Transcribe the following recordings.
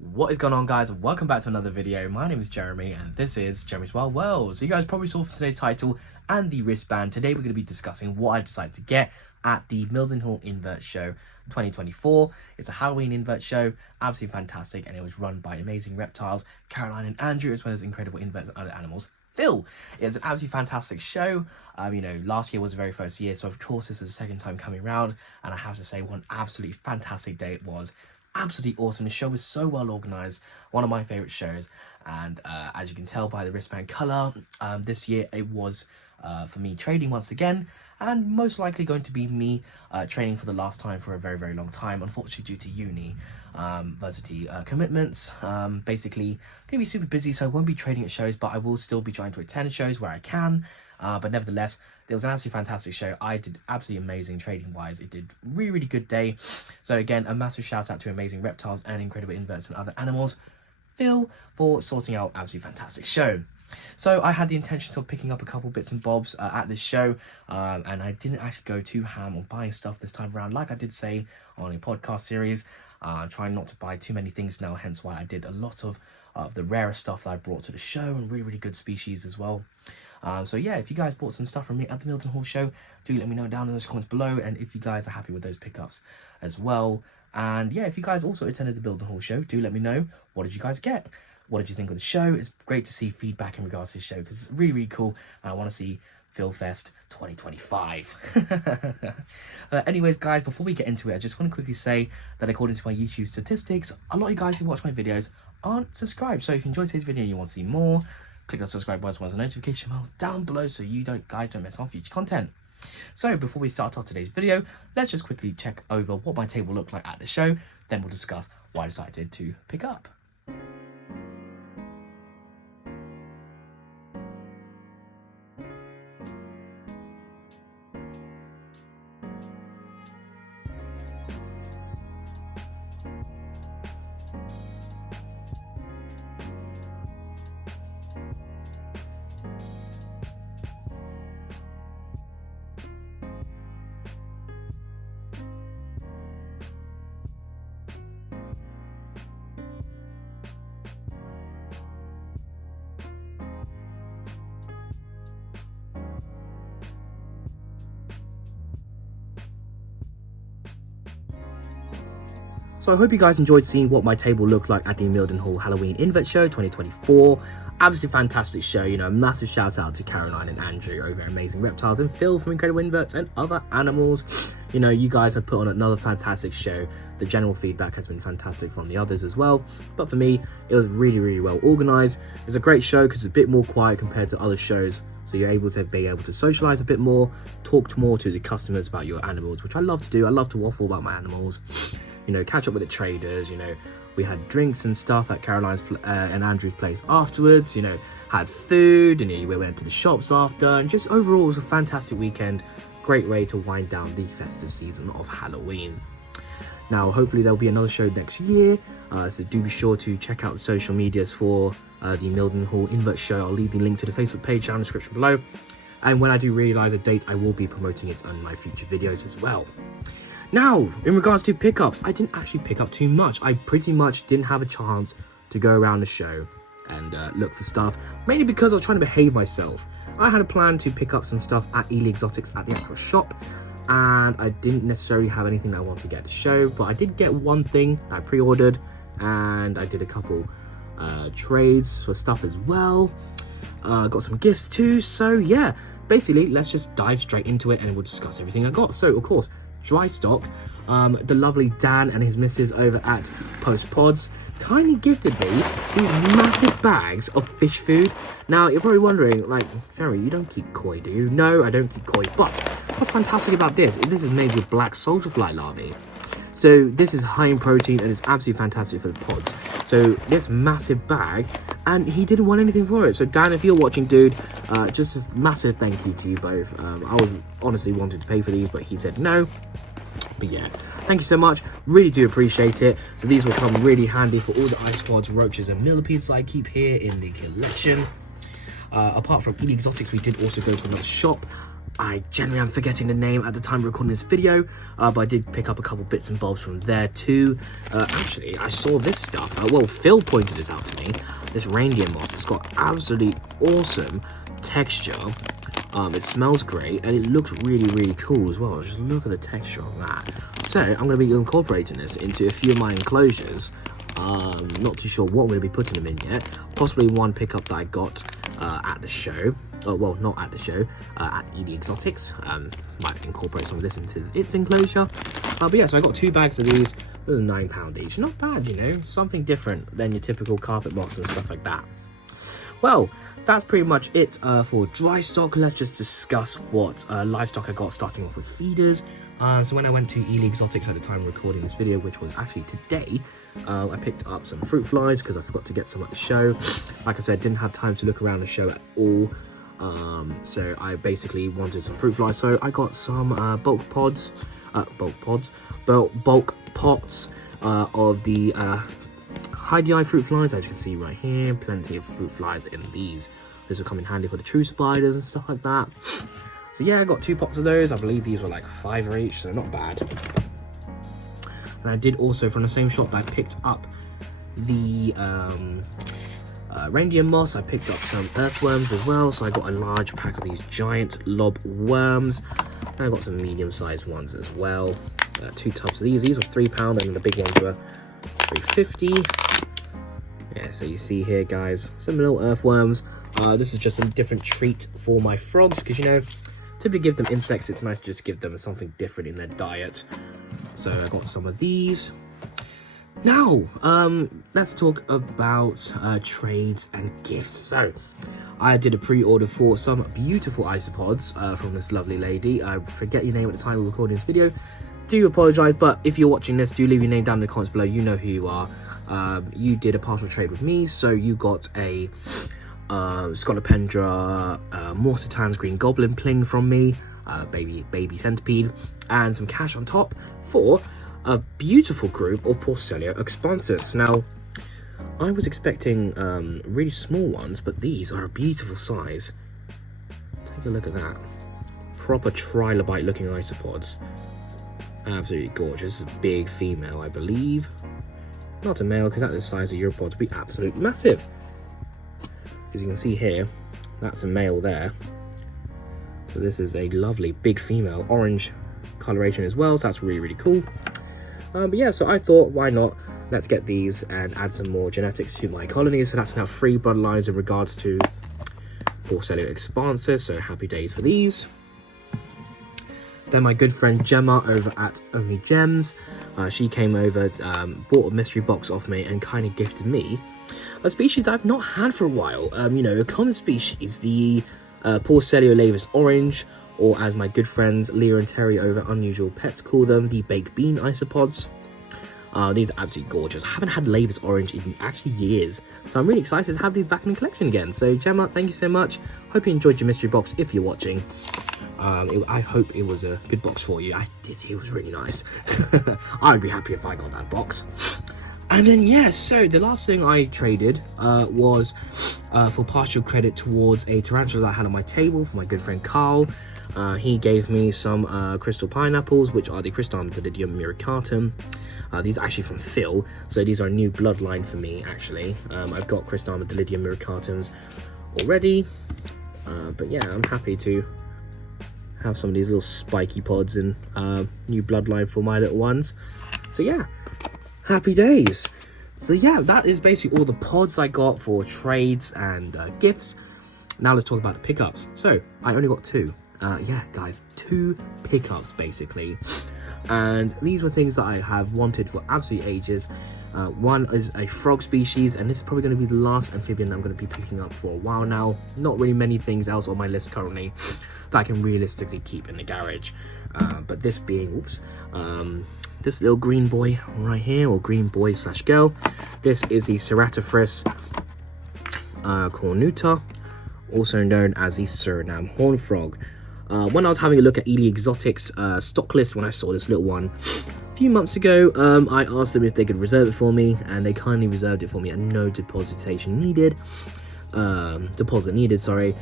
What is going on, guys? Welcome back to another video. My name is Jeremy and this is Jeremy's Wild World. So you guys probably saw from today's title and the wristband, today we're going to be discussing what I decided to get at the Mildenhall Invert Show 2024. It's a Halloween Invert show, absolutely fantastic, and it was run by amazing reptiles Caroline and Andrew, as well as incredible inverts and other animals. Phil. It's an absolutely fantastic show. Last year was the very first year, so of course this is the second time coming around, and I have to say what an absolutely fantastic day it was. Absolutely awesome. The show was so well organized, one of my favorite shows, and as you can tell by the wristband color, this year it was for me trading once again, and most likely going to be me training for the last time for a very, very long time, unfortunately due to university commitments. Basically gonna be super busy, so I won't be trading at shows, but I will still be trying to attend shows where I can. But nevertheless, it was an absolutely fantastic show. I did absolutely amazing trading wise. It did really, really good day. So again, a massive shout out to amazing reptiles and incredible inverts and other animals, Phil, for sorting out absolutely fantastic show. So I had the intentions of picking up a couple bits and bobs at this show, and I didn't actually go too ham on buying stuff this time around, like I did say on a podcast series. Trying not to buy too many things now, hence why I did a lot of the rarer stuff that I brought to the show, and really, really good species as well. So yeah, if you guys bought some stuff from me at the Mildenhall show, do let me know down in those comments below, and if you guys are happy with those pickups as well. And yeah, if you guys also attended the Mildenhall show, do let me know, what did you guys get? What did you think of the show? It's great to see feedback in regards to this show, because it's really, really cool, and I want to see PhilFest 2025. Anyways, guys, before we get into it, I just want to quickly say that according to my YouTube statistics, a lot of you guys who watch my videos aren't subscribed. So if you enjoyed today's video and you want to see more, click that subscribe button as well as a notification bell down below so you guys don't miss on future content. So before we start off today's video, let's just quickly check over what my table looked like at the show. Then we'll discuss what I decided to pick up. So I hope you guys enjoyed seeing what my table looked like at the Mildenhall Halloween Invert Show 2024. Absolutely fantastic show, massive shout out to Caroline and Andrew over Amazing Reptiles, and Phil from Incredible Inverts and other animals. You guys have put on another fantastic show. The general feedback has been fantastic from the others as well. But for me, it was really, really well organized. It's a great show because it's a bit more quiet compared to other shows. So you're able to socialize a bit more, talk more to the customers about your animals, which I love to do. I love to waffle about my animals. Catch up with the traders. We had drinks and stuff at Caroline's and Andrew's place afterwards. Had food, and we went to the shops after, and just overall it was a fantastic weekend. Great way to wind down the festive season of Halloween. Now hopefully there'll be another show next year, so do be sure to check out the social medias for the Mildenhall Invert Show. I'll leave the link to the Facebook page down in the description below, and when I do realise a date, I will be promoting it on my future videos as well. Now, in regards to pickups, I didn't actually pick up too much. I pretty much didn't have a chance to go around the show and look for stuff, mainly because I was trying to behave myself. I had a plan to pick up some stuff at Ely Exotics at the actual shop, and I didn't necessarily have anything that I wanted to get at the show, but I did get one thing I pre-ordered, and I did a couple trades for stuff as well. Got some gifts too, so yeah, basically let's just dive straight into it and we'll discuss everything I got. So of course, dry stock, the lovely Dan and his missus over at Post Pods kindly gifted me these massive bags of fish food. Now you're probably wondering, like, Jerry, you don't keep koi, do you? No, I don't keep koi, but what's fantastic about this is this is made with black soldier fly larvae. So this is high in protein and it's absolutely fantastic for the pods. So this massive bag, and he didn't want anything for it. So Dan, if you're watching, dude, just a massive thank you to you both. I was honestly wanted to pay for these, but he said no. But yeah, thank you so much, really do appreciate it. So these will come really handy for all the isopods, roaches and millipedes I keep here in the collection. Apart from Ely Exotics, we did also go to another shop I generally am forgetting the name at the time of recording this video, but I did pick up a couple bits and bobs from there too. Actually, I saw this stuff. Well, Phil pointed this out to me. This reindeer moss. It's got absolutely awesome texture. It smells great, and it looks really cool as well. Just look at the texture of that. So I'm going to be incorporating this into a few of my enclosures. Not too sure what I'm going to be putting them in yet. Possibly one pickup that I got at the show. Oh, well, not at the show, at ED Exotics. Might incorporate some of this into its enclosure. But yeah, so I got 2 bags of these. Those are £9 each. Not bad, you know, something different than your typical carpet moss and stuff like that. Well, that's pretty much it for dry stock. Let's just discuss what livestock I got, starting off with feeders. So when I went to ED Exotics at the time of recording this video, which was actually today, I picked up some fruit flies because I forgot to get some at the show. Like I said, didn't have time to look around the show at all. So I basically wanted some fruit flies, so I got some bulk pots of the hide-eye fruit flies. As you can see right here, plenty of fruit flies in these. This will come in handy for the true spiders and stuff like that. So yeah, I got 2 pots of those. I believe these were like £5 each, so not bad. And I did also, from the same shop, I picked up the reindeer moss. I picked up some earthworms as well, so I got a large pack of these giant lob worms. And I got some medium-sized ones as well. 2 tubs of these. These were £3, and then the big ones were £3.50. Yeah, so you see here, guys, some little earthworms. This is just a different treat for my frogs, because, you know, typically give them insects. It's nice to just give them something different in their diet. So I got some of these. Now, let's talk about trades and gifts. So, I did a pre-order for some beautiful isopods from this lovely lady. I forget your name at the time of recording this video. Do apologise, but if you're watching this, do leave your name down in the comments below. You know who you are. You did a partial trade with me, so you got a Scolopendra Morsitan's Green Goblin Pling from me, baby centipede, and some cash on top for a beautiful group of Porcellio expansus. Now, I was expecting really small ones, but these are a beautiful size. Take a look at that. Proper trilobite looking isopods. Absolutely gorgeous. This is a big female, I believe. Not a male, because at this size, the Europods would be absolutely massive. As you can see here, that's a male there. So this is a lovely big female, orange coloration as well, so that's really cool. But yeah, so I thought, why not? Let's get these and add some more genetics to my colony. So that's now 3 bloodlines in regards to Porcellio expansus, so happy days for these. Then my good friend Gemma over at Only Gems, she came over, bought a mystery box off me and kind of gifted me a species I've not had for a while. You know, a common species, the Porcellio laevis orange, or as my good friends Leah and Terry over Unusual Pets call them, the baked bean isopods. These are absolutely gorgeous. I haven't had laevis orange in actually years, so I'm really excited to have these back in the collection again. So Gemma, thank you so much. Hope you enjoyed your mystery box if you're watching. I hope it was a good box for you. I did. It was really nice. I'd be happy if I got that box. And then, yeah, so the last thing I traded was for partial credit towards a tarantula I had on my table for my good friend Carl. He gave me some crystal pineapples, which are the Cristama Delidium miricatum. These are actually from Phil, so these are a new bloodline for me, actually. I've got Cristama Delidium miricatums already, but yeah, I'm happy to have some of these little spiky pods and new bloodline for my little ones. So yeah, happy days. So yeah, that is basically all the pods I got for trades and gifts. Now let's talk about the pickups. So I only got 2. Yeah, guys, 2 pickups basically. And these were things that I have wanted for absolutely ages. One is a frog species, and this is probably going to be the last amphibian I'm going to be picking up for a while now. Not really many things else on my list currently that I can realistically keep in the garage. But this being, this little green boy right here, or green boy / girl. This is the Ceratophorus cornuta, also known as the Surinam horn frog. When I was having a look at ED Exotics stock list, when I saw this little one a few months ago, I asked them if they could reserve it for me, and they kindly reserved it for me at no depositation needed. deposit needed, sorry.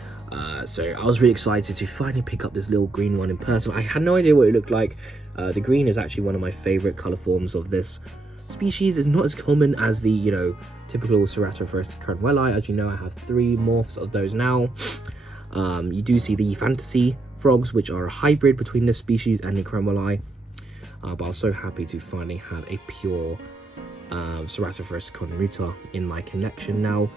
So I was really excited to finally pick up this little green one in person. I had no idea what it looked like. The green is actually one of my favorite color forms of this species. Is not as common as the, you know, typical Ceratophorus cardwelli. As you know, I have 3 morphs of those now. You do see the fantasy frogs, which are a hybrid between this species and the cardwelli. But I was so happy to finally have a pure Ceratophorus cornuta in my collection now.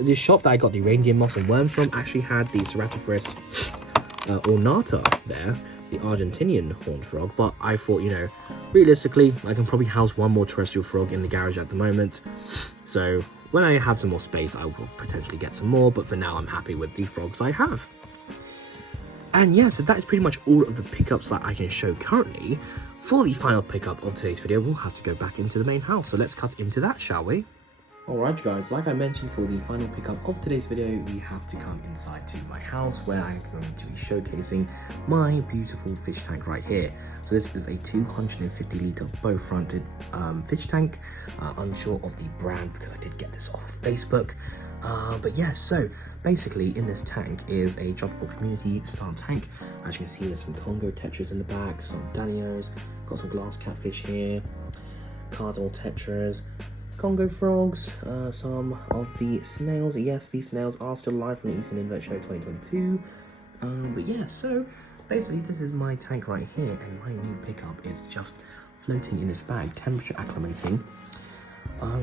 The shop that I got the reindeer moss and worms from actually had the Ceratophorus ornata there, the Argentinian horned frog, but I thought, you know, realistically, I can probably house 1 more terrestrial frog in the garage at the moment. So when I have some more space, I will potentially get some more, but for now, I'm happy with the frogs I have. And yeah, so that is pretty much all of the pickups that I can show currently. For the final pickup of today's video, we'll have to go back into the main house. So let's cut into that, shall we? Alright guys, like I mentioned, for the final pickup of today's video, we have to come inside to my house where I'm going to be showcasing my beautiful fish tank right here. So this is a 250 litre bow-fronted fish tank. Unsure of the brand because I did get this off of Facebook. But yeah, so basically in this tank is a tropical community style tank. As you can see, there's some Congo tetras in the back, some Danios, got some glass catfish here, cardinal tetras, Congo frogs, some of the snails. Yes, these snails are still alive from the Eastern Invert Show 2022. But yeah, so basically this is my tank right here, and my new pickup is just floating in this bag, temperature acclimating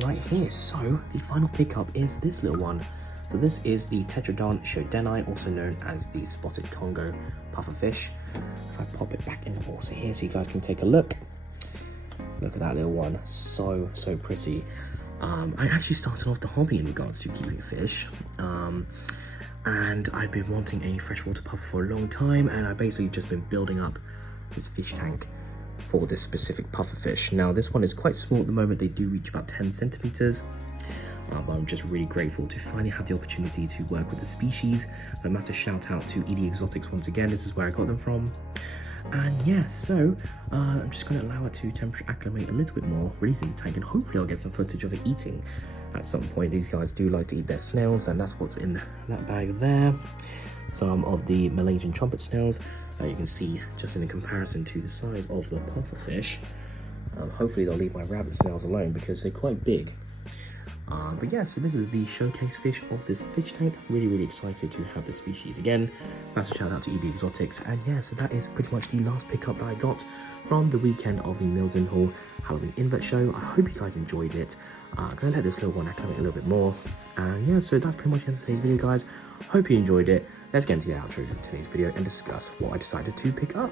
right here. So the final pickup is this little one. So this is the Tetradon shodeni, also known as the spotted Congo pufferfish. If I pop it back in the water here so you guys can take a look. Look at that little one, so pretty. I actually started off the hobby in regards to keeping fish, and I've been wanting a freshwater puffer for a long time, and I've basically just been building up this fish tank for this specific pufferfish. Now this one is quite small at the moment, they do reach about 10 centimeters. But I'm just really grateful to finally have the opportunity to work with the species. A massive shout out to ED Exotics once again, this is where I got them from. And yeah, so I'm just going to allow it to temperature acclimate a little bit more, releasing the tank, and hopefully I'll get some footage of it eating at some point. These guys do like to eat their snails, and that's what's in that bag there. Some of the Malaysian trumpet snails, you can see just in the comparison to the size of the pufferfish. Hopefully they'll leave my rabbit snails alone because they're quite big. But yeah, so this is the showcase fish of this fish tank. Really excited to have this species again. Massive shout out to ED Exotics. And yeah, so that is pretty much the last pickup that I got from the weekend of the Mildenhall Halloween Invert show. I hope you guys enjoyed it. I'm gonna let this little one acclimate a little bit more. And yeah, so that's pretty much the end of today's video, guys. Hope you enjoyed it. Let's get into the outro of today's video and discuss what I decided to pick up.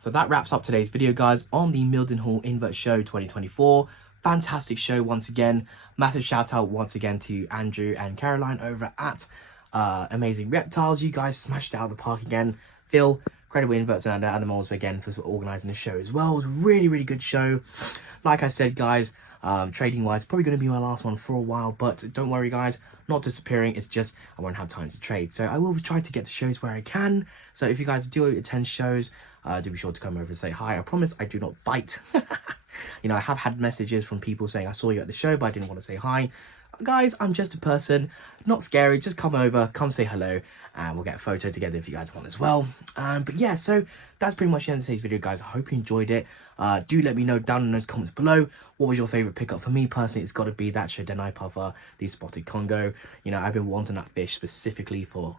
So that wraps up today's video, guys, on the Mildenhall Invert Show 2024. Fantastic show once again. Massive shout out once again to Andrew and Caroline over at Amazing Reptiles. You guys smashed it out of the park again. Phil, Credible Inverts and Animals again for sort of organising the show as well. It was a really good show. Like I said, guys, trading wise, probably going to be my last one for a while, but don't worry, guys, not disappearing. It's just I won't have time to trade, so I will try to get to shows where I can. So if you guys do attend shows, do be sure to come over and say hi. I promise I do not bite. You know, I have had messages from people saying I saw you at the show but I didn't want to say hi. Guys, I'm just a person, not scary. Just come over, come say hello, and we'll get a photo together if you guys want as well. But yeah, so that's pretty much the end of today's video, guys. I hope you enjoyed it. Do let me know down in those comments below what was your favorite pickup. For me personally, it's got to be that shodeni puffer, the spotted Congo. You know, I've been wanting that fish specifically for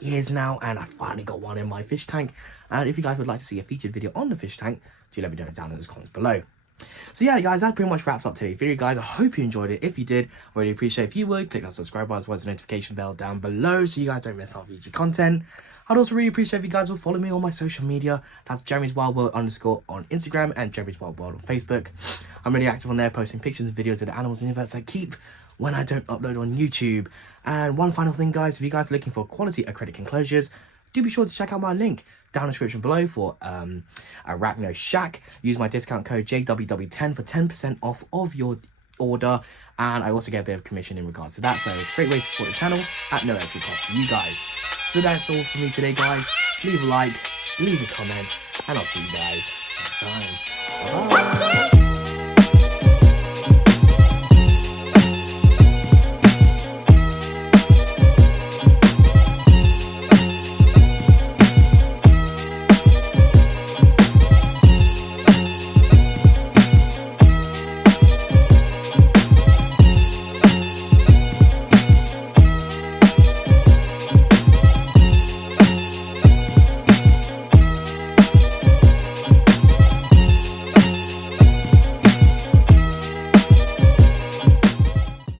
years now, and I finally got one in my fish tank. And if you guys would like to see a featured video on the fish tank, do let me know down in those comments below. So yeah, guys, that pretty much wraps up today's video, guys. I hope you enjoyed it. If you did, I really appreciate if you would click that subscribe button as well as the notification bell down below so you guys don't miss our future content. I'd also really appreciate if you guys will follow me on my social media. That's Jeremy's Wild World _ on Instagram and Jeremy's Wild World on Facebook. I'm really active on there, posting pictures and videos of the animals and inverts I keep when I don't upload on YouTube. And one final thing, guys, if you guys are looking for quality acrylic enclosures, do be sure to check out my link down in the description below for Arachno Shack. Use my discount code JWW10 for 10% off of your order, and I also get a bit of commission in regards to that, so it's a great way to support the channel at no extra cost to you guys. So that's all from me today, guys. Leave a like, leave a comment, and I'll see you guys next time. Bye.